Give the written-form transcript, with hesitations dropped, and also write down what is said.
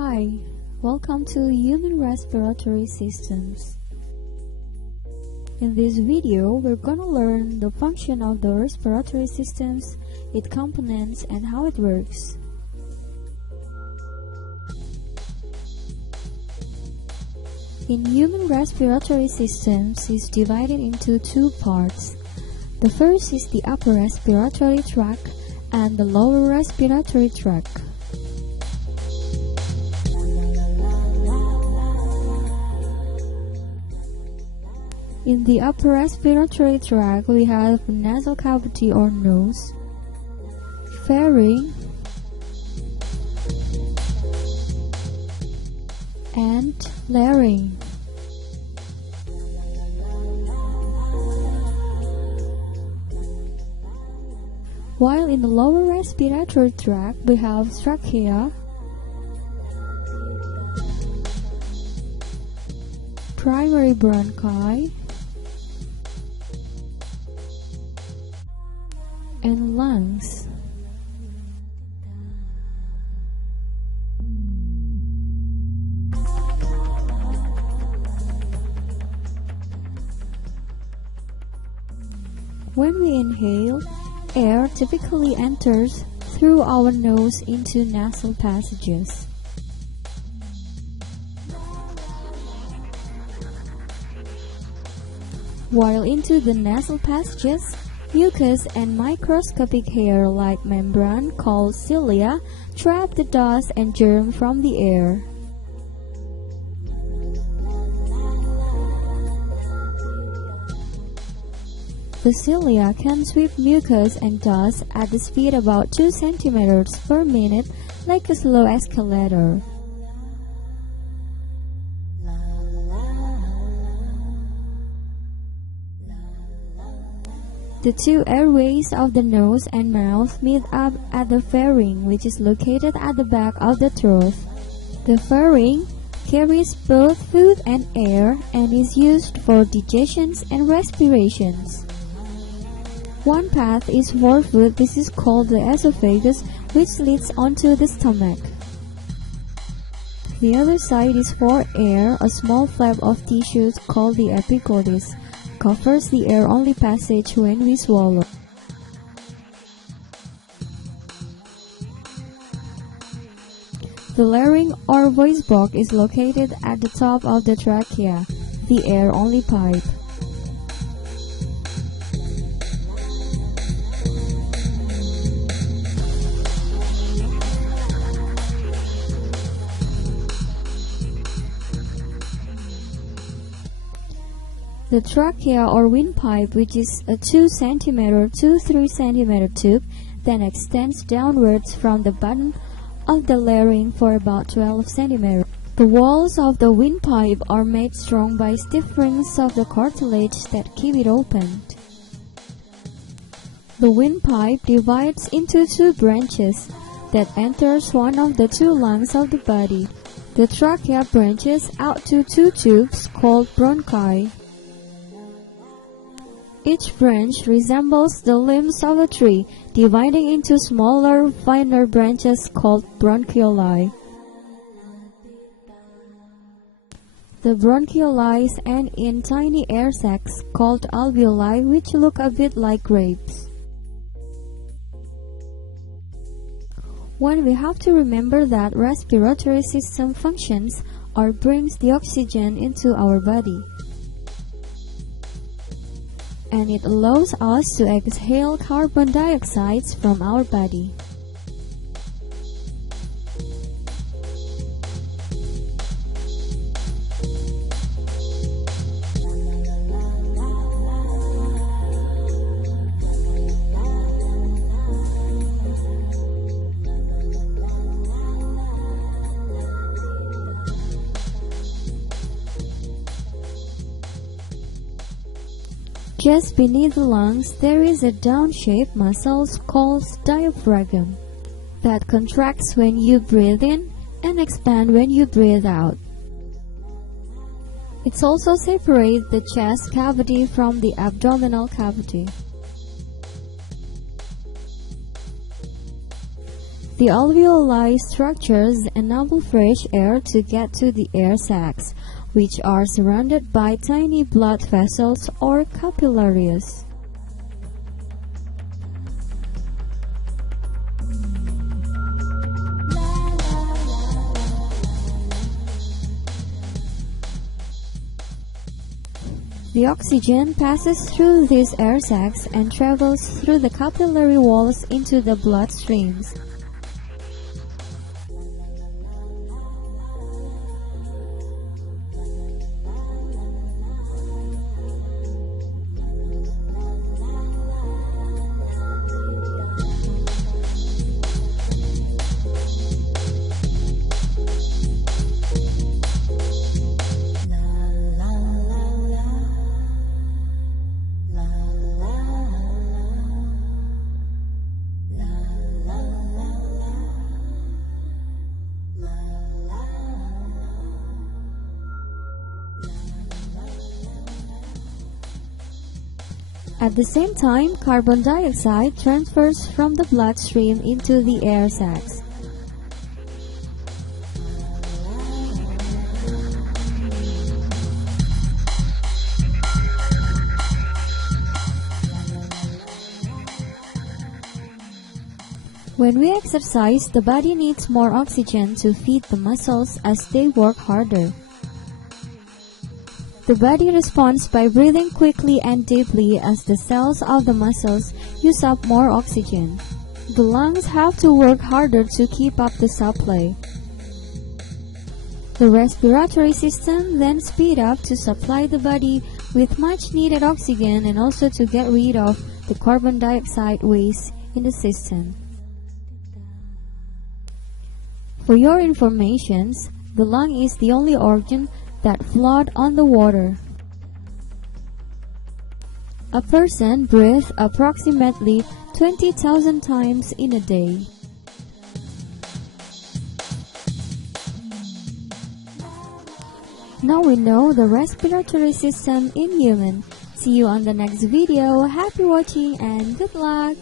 Hi, welcome to Human Respiratory Systems. In this video, we're gonna learn the function of the respiratory systems, its components, and how it works. In human respiratory systems is divided into two parts. The first is the upper respiratory tract and the lower respiratory tract. In the upper respiratory tract, we have nasal cavity or nose, pharynx, and larynx. While in the lower respiratory tract, we have trachea, primary bronchi, and lungs. When we inhale, air typically enters through our nose into nasal passages. While into the nasal passages, mucus and microscopic hair-like membrane called cilia trap the dust and germ from the air. The cilia can sweep mucus and dust at the speed about 2 centimeters per minute, like a slow escalator. The two airways of the nose and mouth meet up at the pharynx, which is located at the back of the throat. The pharynx carries both food and air and is used for digestions and respirations. One path is for food. This is called the esophagus, which leads onto the stomach. The other side is for air. A small flap of tissues called the epiglottis covers the air-only passage when we swallow. The larynx or voice box is located at the top of the trachea, the air-only pipe. The trachea or windpipe, which is a 2 cm to 3 cm tube, then extends downwards from the bottom of the larynx for about 12 cm. The walls of the windpipe are made strong by stiff rings of the cartilage that keep it open. The windpipe divides into two branches that enters one of the two lungs of the body. The trachea branches out to two tubes called bronchi. Each branch resembles the limbs of a tree, dividing into smaller, finer branches called bronchioli. The bronchioli end in tiny air sacs called alveoli, which look a bit like grapes. One we have to remember that respiratory system functions or brings the oxygen into our body, and it allows us to exhale carbon dioxide from our body. Just beneath the lungs, there is a down-shaped muscle called diaphragm that contracts when you breathe in and expands when you breathe out. It also separates the chest cavity from the abdominal cavity. The alveoli structures enable fresh air to get to the air sacs, which are surrounded by tiny blood vessels or capillaries. The oxygen passes through these air sacs and travels through the capillary walls into the bloodstreams. At the same time, carbon dioxide transfers from the bloodstream into the air sacs. When we exercise, the body needs more oxygen to feed the muscles as they work harder. The body responds by breathing quickly and deeply as the cells of the muscles use up more oxygen. The lungs have to work harder to keep up the supply. The respiratory system then speeds up to supply the body with much needed oxygen and also to get rid of the carbon dioxide waste in the system. For your information, the lung is the only organ that float on the water. A person breathes approximately 20,000 times in a day. Now we know the respiratory system in human. See you on the next video. Happy watching and good luck!